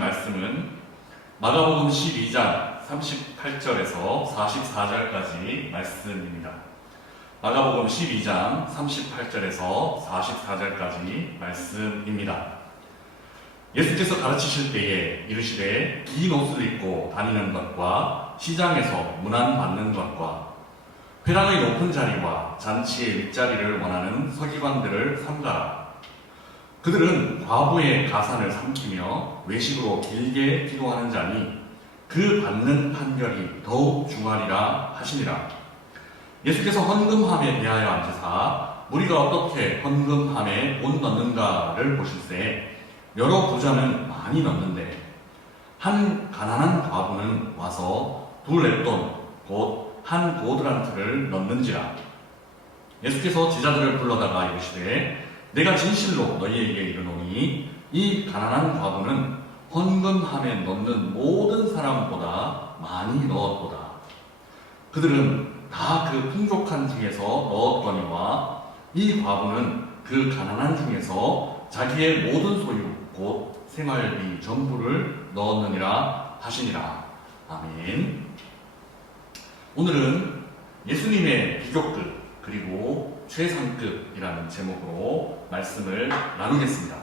말씀은 마가복음 12장 38절에서 44절까지 말씀입니다. 마가복음 12장 38절에서 44절까지 말씀입니다. 예수께서 가르치실 때에 이르시되 긴 옷을 입고 다니는 것과 시장에서 문안받는 것과 회당의 높은 자리와 잔치의 윗자리를 원하는 서기관들을 삼가라. 그들은 과부의 가산을 삼키며 외식으로 길게 기도하는 자니 그 받는 판결이 더욱 중하리라 하시니라. 예수께서 헌금함에 대하여 앉으사 무리가 어떻게 헌금함에 못 넣는가를 보실세 여러 부자는 많이 넣는데 한 가난한 과부는 와서 2렙돈 곧 한 고드란트를 넣는지라. 예수께서 제자들을 불러다가 이르시되 내가 진실로 너희에게 이르노니 이 가난한 과부는 헌금함에 넣는 모든 사람보다 많이 넣었도다. 그들은 다 그 풍족한 중에서 넣었거니와 이 과부는 그 가난한 중에서 자기의 모든 소유 곧 생활비 전부를 넣었느니라 하시니라. 아멘. 오늘은 예수님의 비교급 그리고 최상급이라는 제목으로 말씀을 나누겠습니다.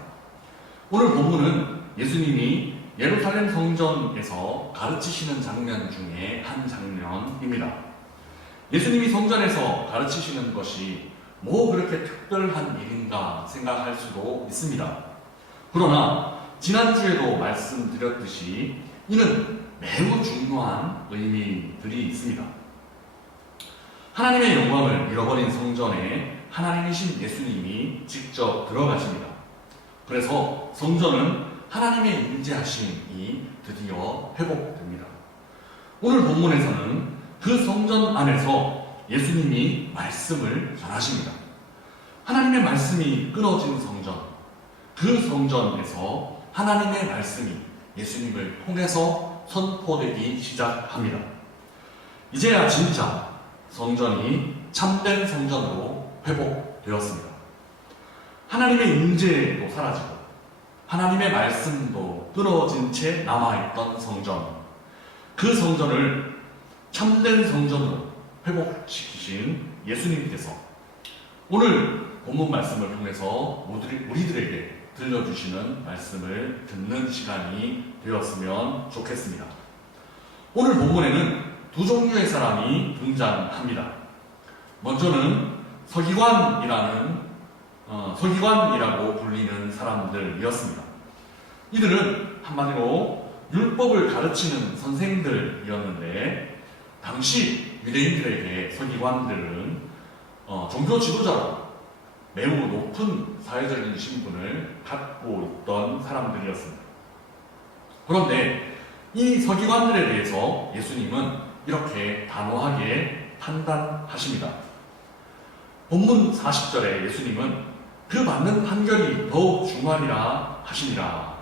오늘 본문은 예수님이 예루살렘 성전에서 가르치시는 장면 중에 한 장면입니다. 예수님이 성전에서 가르치시는 것이 뭐 그렇게 특별한 일인가 생각할 수도 있습니다. 그러나 지난주에도 말씀드렸듯이 이는 매우 중요한 의미들이 있습니다. 하나님의 영광을 잃어버린 성전에 하나님이신 예수님이 직접 들어가십니다. 그래서 성전은 하나님의 임재하심이 드디어 회복됩니다. 오늘 본문에서는 그 성전 안에서 예수님이 말씀을 전하십니다. 하나님의 말씀이 끊어진 성전, 그 성전에서 하나님의 말씀이 예수님을 통해서 선포되기 시작합니다. 이제야 진짜 성전이 참된 성전으로 회복되었습니다. 하나님의 임재도 사라지고 하나님의 말씀도 끊어진 채 남아있던 성전, 그 성전을 참된 성전으로 회복시키신 예수님께서 오늘 본문 말씀을 통해서 우리들에게 들려주시는 말씀을 듣는 시간이 되었으면 좋겠습니다. 오늘 본문에는 두 종류의 사람이 등장합니다. 먼저는 서기관이라고 불리는 사람들이었습니다. 이들은 한마디로 율법을 가르치는 선생들이었는데 당시 유대인들에게 서기관들은 종교 지도자로 매우 높은 사회적인 신분을 갖고 있던 사람들이었습니다. 그런데 이 서기관들에 대해서 예수님은 이렇게 단호하게 판단하십니다. 본문 40절에 예수님은 그 받는 판결이 더욱 중하리라 하시니라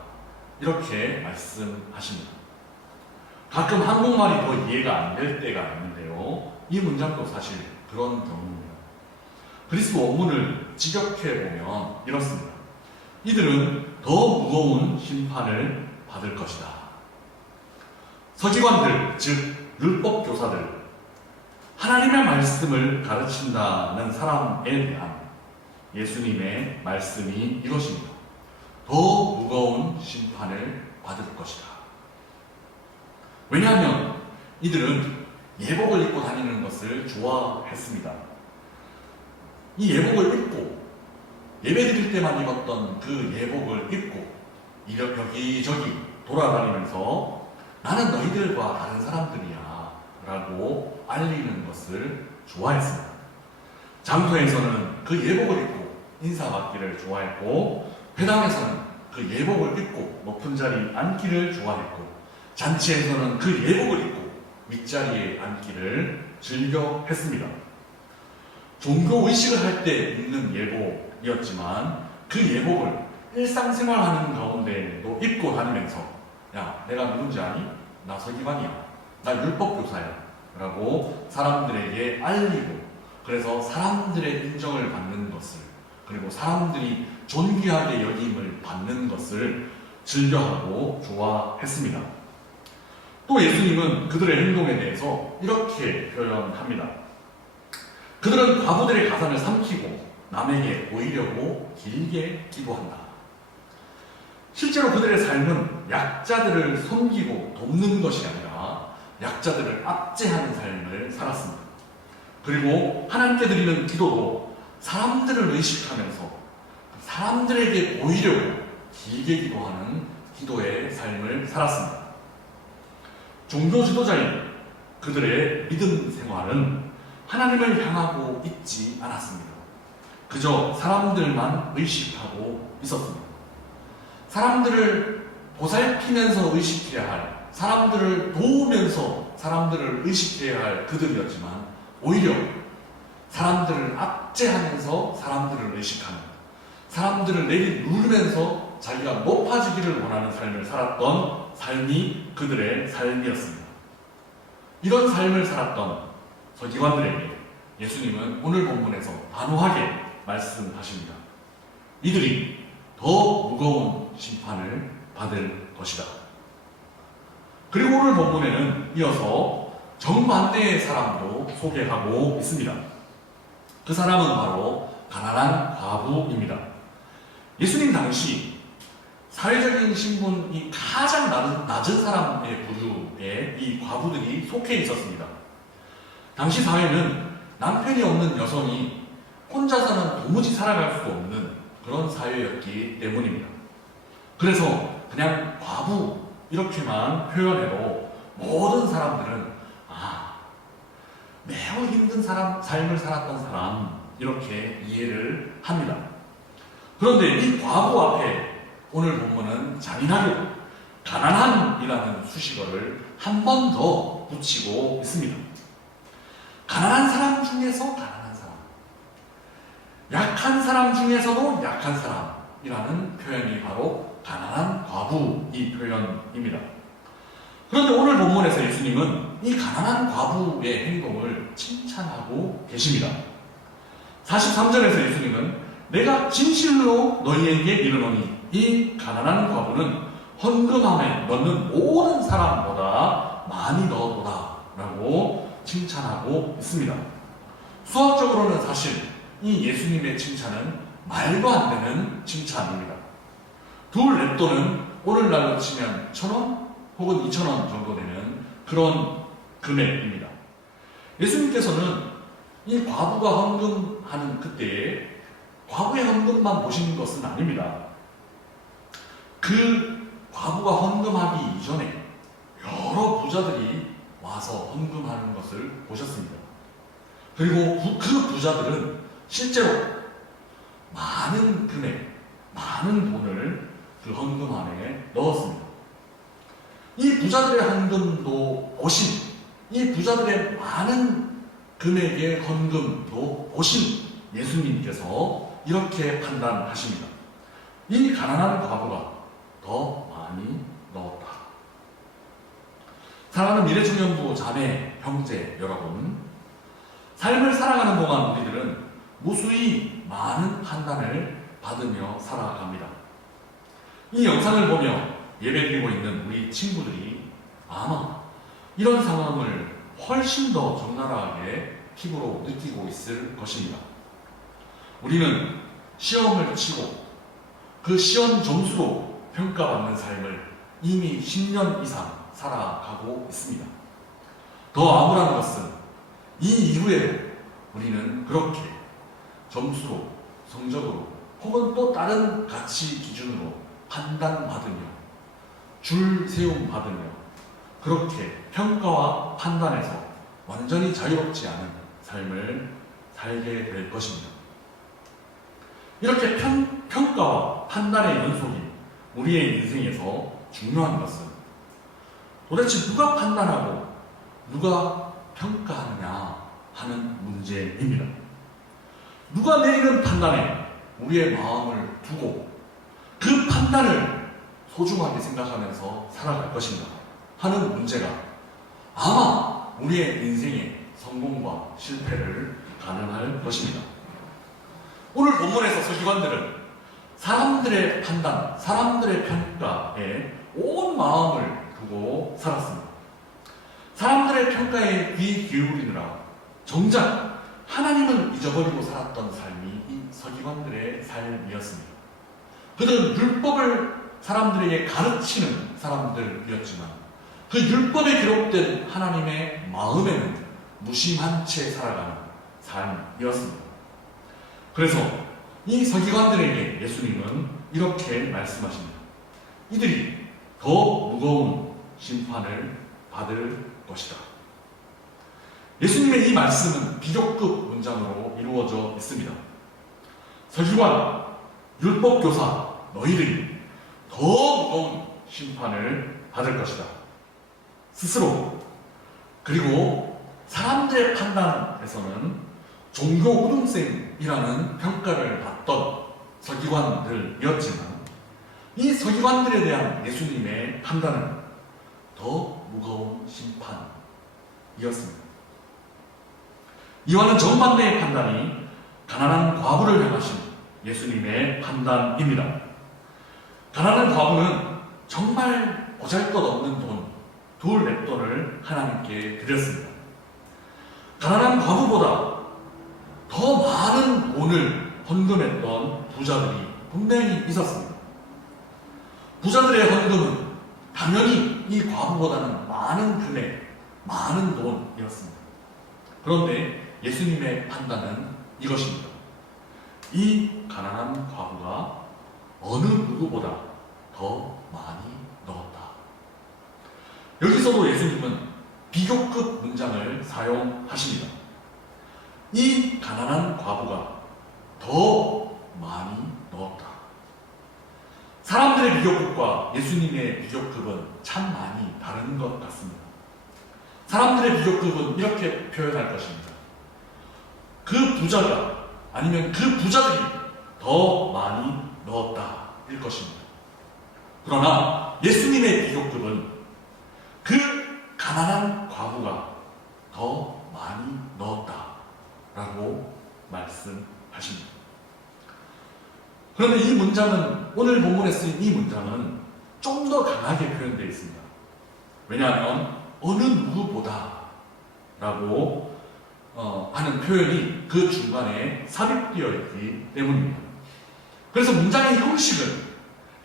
이렇게 말씀하십니다. 가끔 한국말이 더 이해가 안 될 때가 있는데요. 이 문장도 사실 그런 경우입니다. 그리스 원문을 직역해보면 이렇습니다. 이들은 더 무거운 심판을 받을 것이다. 서기관들, 즉 율법 교사들, 하나님의 말씀을 가르친다는 사람에 대한 예수님의 말씀이 이것입니다. 더 무거운 심판을 받을 것이다. 왜냐하면 이들은 예복을 입고 다니는 것을 좋아했습니다. 이 예복을 입고 예배드릴 때만 입었던 그 예복을 입고 여기저기 돌아다니면서 나는 너희들과 다른 사람들이야 라고 알리는 것을 좋아했습니다. 장소에서는 그 예복을 입고 인사받기를 좋아했고 회당에서는 그 예복을 입고 높은 자리에 앉기를 좋아했고 잔치에서는 그 예복을 입고 윗자리에 앉기를 즐겨 했습니다. 종교의식을 할 때 입는 예복이었지만 그 예복을 일상생활하는 가운데도 입고 다니면서 야, 내가 누군지 아니? 나 서기관이야. 나 율법교사야. 라고 사람들에게 알리고 그래서 사람들의 인정을 받는 것을 그리고 사람들이 존귀하게 여김을 받는 것을 즐겨하고 좋아했습니다. 또 예수님은 그들의 행동에 대해서 이렇게 표현합니다. 그들은 과부들의 가산을 삼키고 남에게 보이려고 길게 기도한다. 실제로 그들의 삶은 약자들을 섬기고 돕는 것이 아니라 약자들을 압제하는 삶을 살았습니다. 그리고 하나님께 드리는 기도도 사람들을 의식하면서 사람들에게 보이려고 길게 기도하는 기도의 삶을 살았습니다. 종교 지도자인 그들의 믿음 생활은 하나님을 향하고 있지 않았습니다. 그저 사람들만 의식하고 있었습니다. 사람들을 보살피면서 의식해야 할, 사람들을 도우면서 사람들을 의식해야 할 그들이었지만 오히려 사람들을 압제하면서 사람들을 의식하는, 사람들을 내리누르면서 자기가 높아지기를 원하는 삶을 살았던 삶이 그들의 삶이었습니다. 이런 삶을 살았던 서기관들에게 예수님은 오늘 본문에서 단호하게 말씀하십니다. 이들이 더 무거운 심판을 받을 것이다. 그리고 오늘 본문에는 이어서 정반대의 사람도 소개하고 있습니다. 그 사람은 바로 가난한 과부입니다. 예수님 당시 사회적인 신분이 가장 낮은 사람의 부류에 이 과부들이 속해 있었습니다. 당시 사회는 남편이 없는 여성이 혼자서는 도무지 살아갈 수 없는 그런 사회였기 때문입니다. 그래서 그냥 과부 이렇게만 표현해도 모든 사람들은 매우 힘든 삶을 살았던 사람 이렇게 이해를 합니다. 그런데 이 과부 앞에 오늘 본문은 잔인하게도 가난함이라는 수식어를 한 번 더 붙이고 있습니다. 가난한 사람 중에서 가난한 사람, 약한 사람 중에서도 약한 사람이라는 표현이 바로 가난한 과부 이 표현입니다. 그런데 오늘 본문에서 예수님은 이 가난한 과부의 행동을 칭찬하고 계십니다. 43절에서 예수님은 내가 진실로 너희에게 이르노니 이 가난한 과부는 헌금함에 넣는 모든 사람보다 많이 넣었도다 라고 칭찬하고 있습니다. 수학적으로는 사실 이 예수님의 칭찬은 말도 안 되는 칭찬입니다. 둘 랩돈은 오늘날로 치면 1,000원 혹은 2,000원 정도 되는 그런 금액입니다. 예수님께서는 이 과부가 헌금하는 그때에 과부의 헌금만 보시는 것은 아닙니다. 그 과부가 헌금하기 이전에 여러 부자들이 와서 헌금하는 것을 보셨습니다. 그리고 그 부자들은 실제로 많은 금액, 많은 돈을 그 헌금 안에 넣었습니다. 이 부자들의 헌금도 보신, 이 부자들의 많은 금액의 헌금도 보신 예수님께서 이렇게 판단하십니다. 이 가난한 과부가 더 많이 넣었다. 사랑하는 미래청년부 자매, 형제 여러분, 삶을 살아가는 동안 우리들은 무수히 많은 판단을 받으며 살아갑니다. 이 영상을 보며 예배드리고 있는 우리 친구들이 아마 이런 상황을 훨씬 더 적나라하게 피부로 느끼고 있을 것입니다. 우리는 시험을 치고 그 시험 점수로 평가받는 삶을 이미 10년 이상 살아가고 있습니다. 더 암울한 것은 이 이후에도 우리는 그렇게 점수로, 성적으로 혹은 또 다른 가치 기준으로 판단받으며 줄 세움 받으며 그렇게 평가와 판단에서 완전히 자유롭지 않은 삶을 살게 될 것입니다. 이렇게 평가와 판단의 연속인 우리의 인생에서 중요한 것은 도대체 누가 판단하고 누가 평가하느냐 하는 문제입니다. 누가 내리는 판단에 우리의 마음을 두고 그 판단을 소중하게 생각하면서 살아갈 것인가 하는 문제가 아마 우리의 인생의 성공과 실패를 가능할 것입니다. 오늘 본문에서 서기관들은 사람들의 판단, 사람들의 평가에 온 마음을 두고 살았습니다. 사람들의 평가에 귀 기울이느라 정작 하나님을 잊어버리고 살았던 삶이 이 서기관들의 삶이었습니다. 그들은 율법을 사람들에게 가르치는 사람들이었지만 그 율법에 기록된 하나님의 마음에는 무심한 채 살아가는 삶이었습니다. 그래서 이 서기관들에게 예수님은 이렇게 말씀하십니다. 이들이 더 무거운 심판을 받을 것이다. 예수님의 이 말씀은 비교급 문장으로 이루어져 있습니다. 서기관, 율법교사, 너희들이 더 무거운 심판을 받을 것이다. 스스로 그리고 사람들의 판단에서는 종교 우등생이라는 평가를 받던 서기관들이었지만 이 서기관들에 대한 예수님의 판단은 더 무거운 심판이었습니다. 이와는 정반대의 판단이 가난한 과부를 향하신 예수님의 판단입니다. 가난한 과부는 정말 보잘것없는 돈, 둘 넷돈을 하나님께 드렸습니다. 가난한 과부보다 더 많은 돈을 헌금했던 부자들이 분명히 있었습니다. 부자들의 헌금은 당연히 이 과부보다는 많은 금액, 많은 돈이었습니다. 그런데 예수님의 판단은 이것입니다. 이 가난한 과부가 어느 누구보다 더 많이 넣었다. 여기서도 예수님은 비교급 문장을 사용하십니다. 이 가난한 과부가 더 많이 넣었다. 사람들의 비교급과 예수님의 비교급은 참 많이 다른 것 같습니다. 사람들의 비교급은 이렇게 표현할 것입니다. 그 부자가 아니면 그 부자들이 더 많이 넣었다 일 것입니다. 그러나 예수님의 비교급은 그 가난한 과부가 더 많이 넣었다 라고 말씀하십니다. 그런데 이 문장은, 오늘 본문에 쓰인 이 문장은 좀 더 강하게 표현되어 있습니다. 왜냐하면 어느 누구보다 라고 하는 표현이 그 중간에 삽입되어 있기 때문입니다. 그래서 문장의 형식은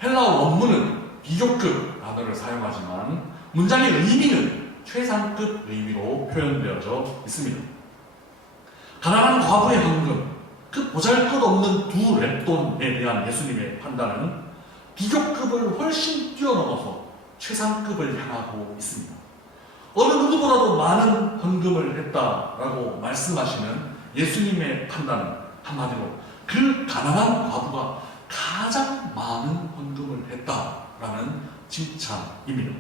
헬라어 원문은 비교급 단어를 사용하지만 문장의 의미는 최상급 의미로 표현되어져 있습니다. 가난한 과부의 헌금, 그 보잘것없는 두 렙돈에 대한 예수님의 판단은 비교급을 훨씬 뛰어넘어서 최상급을 향하고 있습니다. 어느 누구보다도 많은 헌금을 했다라고 말씀하시는 예수님의 판단은 한마디로 그 가난한 과부가 가장 많은 헌금을 했다라는 칭찬입니다.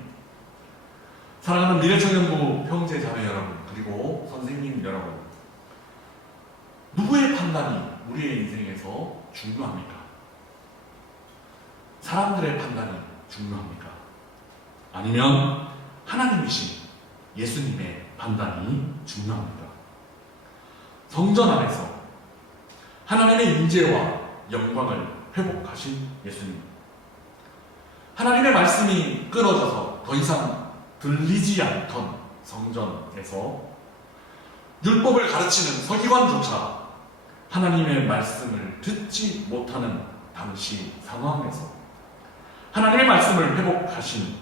사랑하는 미래청년부 형제 자매 여러분, 그리고 선생님 여러분, 누구의 판단이 우리의 인생에서 중요합니까? 사람들의 판단이 중요합니까? 아니면 하나님이신 예수님의 판단이 중요합니까? 성전 안에서 하나님의 임재와 영광을 회복하신 예수님, 하나님의 말씀이 끊어져서 더 이상 들리지 않던 성전에서 율법을 가르치는 서기관조차 하나님의 말씀을 듣지 못하는 당시 상황에서 하나님의 말씀을 회복하신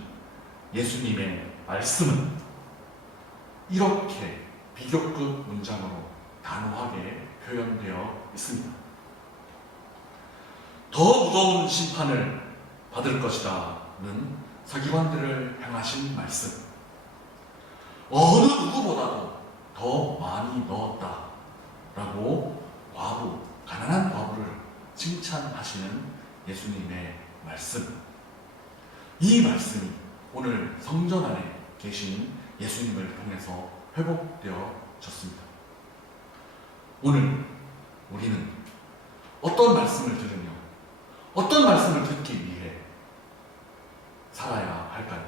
예수님의 말씀은 이렇게 비교급 문장으로 단호하게 표현되어 있습니다. 더 무거운 심판을 받을 것이다는 서기관들을 향하신 말씀, 어느 누구보다도 더 많이 넣었다라고 과부, 가난한 과부를 칭찬하시는 예수님의 말씀, 이 말씀이 오늘 성전 안에 계신 예수님을 통해서 회복되어졌습니다. 오늘 우리는 어떤 말씀을 들으며 어떤 말씀을 듣기 위해 살아야 할까요?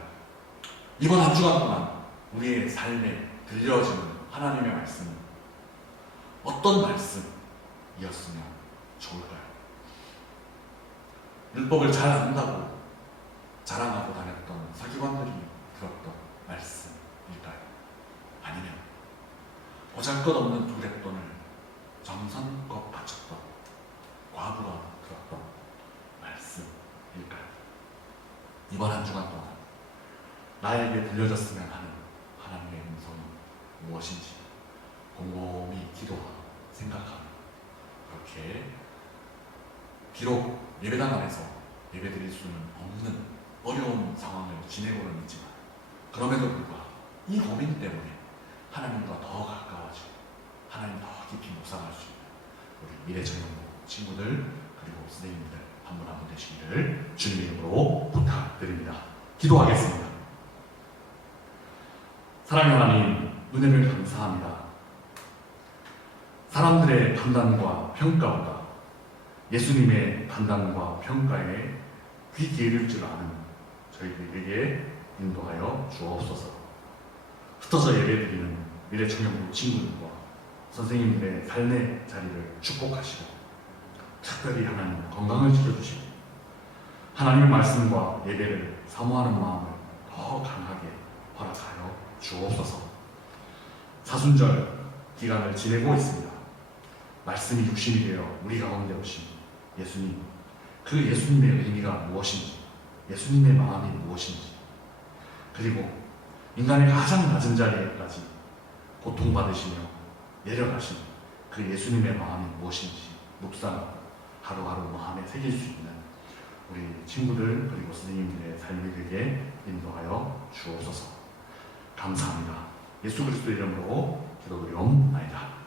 이번 한 주간 동안 우리의 삶에 들려지는 하나님의 말씀은 어떤 말씀이었으면 좋을까요? 율법을 잘 안다고 자랑하고 다녔던 서기관들이 들었던 말씀일까요? 아니면 보잘것없는 두렙돈을 정성껏 바쳤던 과부가 들었던 말씀일까요? 이번 한 주간 동안 나에게 들려졌으면 하는 하나님의 음성이 무엇인지 곰곰이 기도하고 생각하며 그렇게 비록 예배당 안에서 예배드릴 수는 없는 어려운 상황을 지내고는 있지만 그럼에도 불구하고 이 고민 때문에 하나님과 더 가까워지고 하나님 더 깊이 묵상할 수 있는 우리 미래청년부 친구들 그리고 선생님들 한 분 한 분 되시기를 주님의 이름으로 부탁드립니다. 기도하겠습니다. 사랑의 하나님, 은혜를 감사합니다. 사람들의 판단과 평가보다 예수님의 판단과 평가에 귀 기울일 줄 아는 저희들에게 인도하여 주옵소서. 흩어져 예배드리는 미래청년부 친구들과 선생님들의 삶의 자리를 축복하시고 특별히 하나님 건강을 지켜주시고 하나님의 말씀과 예배를 사모하는 마음을 더 강하게 허락하여 주옵소서. 사순절 기간을 지내고 있습니다. 말씀이 육신이 되어 우리 가운데 오신 예수님, 그 예수님의 의미가 무엇인지, 예수님의 마음이 무엇인지, 그리고 인간의 가장 낮은 자리에까지 고통받으시며 내려가신 그 예수님의 마음이 무엇인지 묵상 하루하루 마음에 새길 수 있는 우리 친구들 그리고 선생님들의 삶이 되게 인도하여 주옵소서. 감사합니다. 예수 그리스도 이름으로 기도드리옵나이다.